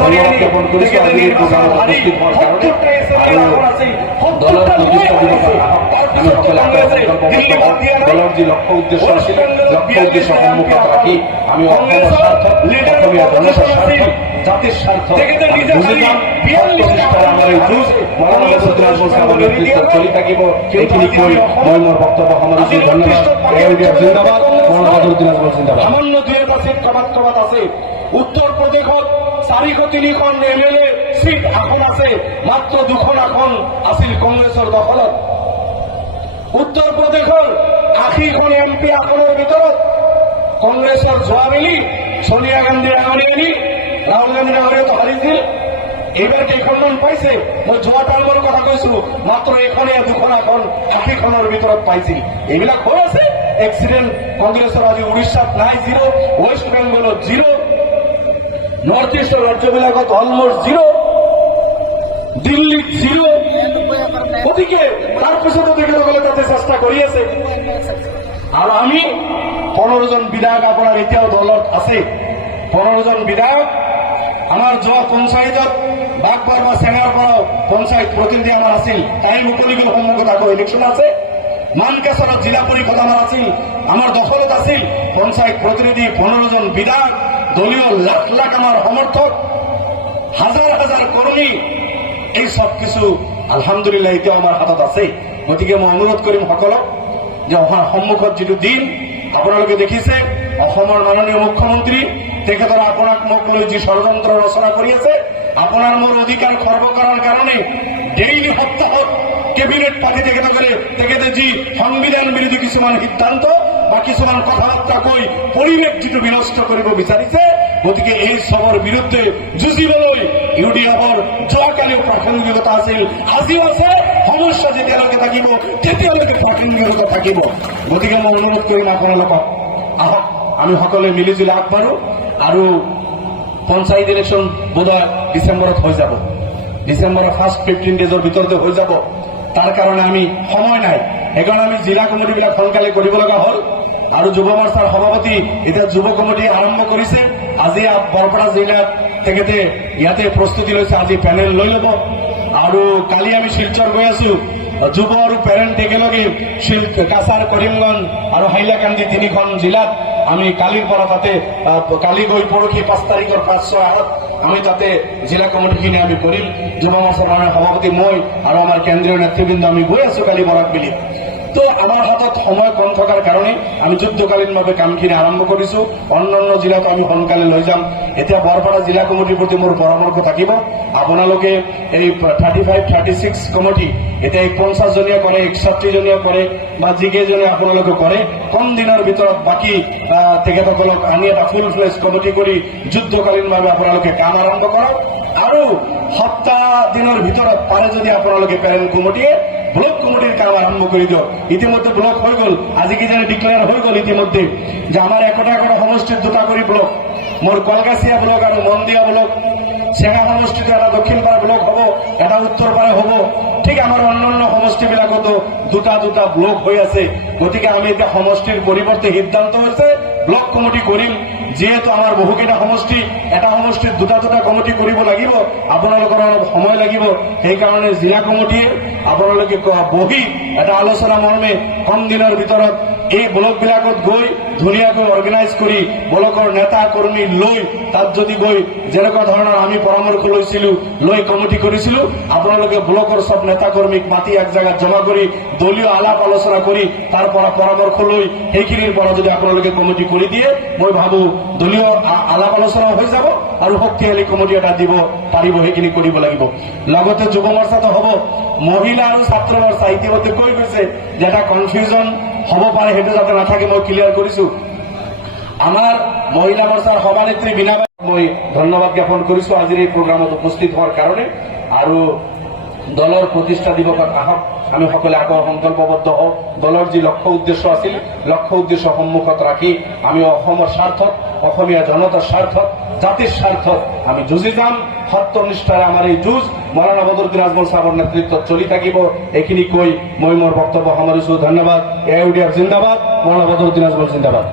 ধন্যবাদ জ্ঞাপন করেছি আজকের এই প্রোগ্রামে উপস্থিত হওয়ার কারণে। দলের প্রতিষ্ঠা দিবস আমি সকলে দলের যে লক্ষ্য উদ্দেশ্য আছে লক্ষ্য উদ্দেশ্য সম্মুখে রাখি আমি অসমের স্বার্থ অসমীয়া জনতার স্বার্থ জাতির স্বার্থ বুঝিলাম প্রতিষ্ঠার আমার এই যুঁজ মৌলানা বদরুদ্দিন আজমল সাহেবের নেতৃত্বে চলি থাকিব এইখিনি কৈ মই মোৰ বক্তব্য সামৰিছো। ধন্যবাদ। এওঁডিএফ জিন্দাবাদ, মৌলানা বদৰুদ্দিন আজমল জিন্দাবাদ। সামান্য 2% কাবাত আছে। উত্তৰ প্ৰদেশত 403খন MLA সিট আসন আছে, মাত্ৰ 2খন আসন আছিল কংগ্ৰেছৰ দখলত। উত্তৰ প্ৰদেশৰ 80খন MP আসনৰ ভিতৰত কংগ্ৰেছৰ যোৱা মিলি সোনিয়া গান্ধীৰ আগনি আনি ৰাহুল গান্ধীৰ আগনিতো হাৰিছিল। এইবাৰ কেইখনমান পাইছে, মই যোৱা টাৰ্মৰ কথা কৈছো, মাত্ৰ এখনে 2খন আসন 80খনৰ ভিতৰত পাইছিল। এইবিলাক হৈ আছে এক্সিডেণ্ট। কংগ্ৰেছৰ আজি উৰিষ্যাত নাই 0, ৱেষ্ট বেংগলত 0, নৰ্থ ইষ্টৰ ৰাজ্যবিলাকত অলমষ্ট 0, দিল্লীত 0। গতিকে তাৰপিছতো তেখেতসকলে তাতে চেষ্টা কৰি আছে। আৰু আমি 15জন বিধায়ক আপোনাৰ এতিয়াও দলত আছে। 15জন বিধায়ক আমাৰ যোৱা পঞ্চায়তত বাগবাৰ বা চেঙাৰ পৰা পঞ্চায়ত প্ৰতিনিধি আমাৰ আছিল, তাই মুকলিগল সন্মুখত আকৌ ইলেকশ্যন আছে। মানকেশ্বৰত জিলা পৰিষদ আমাৰ আছিল, আমাৰ দখলত আছিল পঞ্চায়ত প্ৰতিনিধি 15জন বিধায়ক, দলীয় লাখ লাখ আমাৰ সমৰ্থক, হাজাৰ হাজাৰ কৰ্মী। এই সব কিছু আলহামদুলিল্লাহ এতিয়াও আমাৰ হাতত আছে। গতিকে মই অনুৰোধ কৰিম সকলক যে অহাৰ সন্মুখত যিটো দিন আপোনালোকে দেখিছে, অসমৰ মাননীয় মুখ্যমন্ত্ৰী তেখেতৰ আপোনাক মোক লৈ যি ষড়যন্ত্ৰ ৰচনা কৰি আছে, আপোনাৰ মোৰ অধিকাৰ খৰ্ব কৰাৰ কাৰণে ডেইলি সপ্তাহত কেবিনেট পাতি তেখেতে যি সংবিধান বিৰোধী কিছুমান সিদ্ধান্ত বা কিছুমান কথাবাৰ্তা কৈ পৰিৱেশ যিটো বিনষ্ট কৰিব বিচাৰিছে। গতিকে এই চবৰ বিৰুদ্ধে যুঁজিবলৈ ইউডিএফৰ যোৱাকালিও প্ৰাসংগিকতা আছিল, আজিও আছে। সমস্যা যেতিয়ালৈকে থাকিব তেতিয়ালৈকে প্ৰাসংগিকতা থাকিব। গতিকে মই অনুৰোধ কৰিম আপোনালোকক, আহক আমি সকলোৱে মিলিজুলি আগবাঢ়ো। আৰু পঞ্চায়ত ইলেকশ্যন বোধহয় ডিচেম্বৰত হৈ যাব, ডিচেম্বৰৰ ফাৰ্ষ্ট 15 ডেজৰ ভিতৰতে হৈ যাব। তাৰ কাৰণে আমি সময় নাই, সেইকাৰণে আমি জিলা কমিটিবিলাক সোনকালে কৰিব লগা হ'ল। আৰু যুৱ মৰ্চাৰ সভাপতি এতিয়া যুৱ কমিটি আৰম্ভ কৰিছে। আজি বৰপেটা জিলাত তেখেতে ইয়াতে প্ৰস্তুতি লৈছে, আজি পেনেল লৈ ল'ব। আৰু কালি আমি শিলচৰ গৈ আছো, যুৱ আৰু পেৰেণ্ট একেলগে কাছাৰ, কৰিমগঞ্জ আৰু হাইলাকান্দি 3খন জিলাত আমি কালিৰ পৰা তাতে কালি গৈ পৰহি 5 তাৰিখৰ 5-6 আগত আমি তাতে জিলা কমিটিখিনি আমি কৰিম। যুৱ মৰ্চাৰ সভাপতি মই আৰু আমাৰ কেন্দ্ৰীয় নেতৃবৃন্দ আমি গৈ আছো কালি বৰাকবিলিত। তো আমাৰ হাতত সময় কম থকাৰ কাৰণে আমি যুদ্ধকালীনভাৱে কামখিনি আৰম্ভ কৰিছো। অন্যান্য জিলাত আমি সোনকালে লৈ যাম। এতিয়া বৰপেটা জিলা কমিটিৰ প্ৰতি মোৰ পৰামৰ্শ থাকিব, আপোনালোকে এই 35-36 কমিটি এতিয়া 50জনীয়া কৰে, 61জনীয়া কৰে বা যিকেইজনে আপোনালোকে কৰে, কম দিনৰ ভিতৰত বাকী তেখেতসকলক আনি এটা ফুল ফ্লেজ কমিটি কৰি যুদ্ধকালীনভাৱে আপোনালোকে কাম আৰম্ভ কৰক। আৰু সপ্তাহ দিনৰ ভিতৰত পাৰে যদি আপোনালোকে পেৰেণ্ট কমিটিয়ে ব্লক কমিটিৰ কাম আৰম্ভ কৰি দিয়ক। ইতিমধ্যে ব্লক হৈ গ'ল, আজি কিজানি ডিক্লেয়াৰ হৈ গ'ল ইতিমধ্যে যে আমাৰ একোটা সমষ্টিত 2টা কৰি ব্লক, মোৰ কলগাছিয়া ব্লক আৰু মন্দিয়া ব্লক, চেঙা সমষ্টিত এটা দক্ষিণপাৰা ব্লক হ'ব, এটা উত্তৰপাৰা হ'ব। ঠিক আমাৰ অন্যান্য সমষ্টিবিলাকতো 2টা ব্লক হৈ আছে। গতিকে আমি এতিয়া সমষ্টিৰ পৰিৱৰ্তে সিদ্ধান্ত হৈছে ব্লক কমিটি কৰিম। যিহেতু আমাৰ বহুকেইটা সমষ্টি, এটা সমষ্টিত 2টা কমিটি কৰিব লাগিব, আপোনালোকৰ অলপ সময় লাগিব। সেইকাৰণে জিলা কমিটিয়ে আপোনালোকে বহি এটা আলোচনা মৰ্মে কম দিনৰ ভিতৰত এই ব্লকবিলাকত গৈ ধুনীয়াকৈ অৰ্গেনাইজ কৰি ব্লকৰ নেতা কৰ্মী লৈ তাত যদি গৈ যেনেকুৱা ধৰণৰ আমি পৰামৰ্শ লৈছিলো, লৈ কমিটি কৰিছিলো, আপোনালোকে ব্লকৰ সব নেতা কৰ্মীক মাতি এক জায়গাত জমা কৰি দলীয় আলাপ আলোচনা কৰি তাৰ পৰা পৰামৰ্শ লৈ সেইখিনিৰ পৰা যদি আপোনালোকে কমিটি কৰি দিয়ে, মই ভাবো দলীয় আলাপ আলোচনা হৈ যাব আৰু শক্তিশালী কমিটি এটা দিব পাৰিব। সেইখিনি কৰিব লাগিব। লগতে যুৱ মৰ্চাটো হ'ব, মহিলা আৰু ছাত্ৰ মৰ্চা ইতিমধ্যে কৈ গৈছে যে এটা কনফিউজন হ'ব পাৰে, সেইটো যাতে নাথাকে মই ক্লিয়াৰ কৰিছো। আমাৰ মহিলা মৰ্চাৰ সভানেত্ৰী বীণা মই ধন্যবাদ জ্ঞাপন কৰিছো আজিৰ এই প্ৰগ্ৰামত উপস্থিত হোৱাৰ কাৰণে। আৰু দলৰ প্ৰতিষ্ঠা দিৱসত আহক আমি সকলে আকৌ সংকল্পবদ্ধ হওঁ। দলৰ যি লক্ষ্য উদ্দেশ্য আছিল, লক্ষ্য উদ্দেশ্য সন্মুখত ৰাখি আমি অসমৰ স্বাৰ্থত, অসমীয়া জনতাৰ স্বাৰ্থত, জাতিৰ স্বাৰ্থত আমি যুঁজি যাম। সত্যনিষ্ঠাৰে আমাৰ এই যুঁজ মৌলানা বদৰুদ্দিন আজমল সাহেবৰ নেতৃত্বত চলি থাকিব। এইখিনি কৈ মই মোৰ বক্তব্য সামৰিছো। ধন্যবাদ। ইউডিএফ জিন্দাবাদ, মৌলানা বদৰুদ্দিন আজমল জিন্দাবাদ।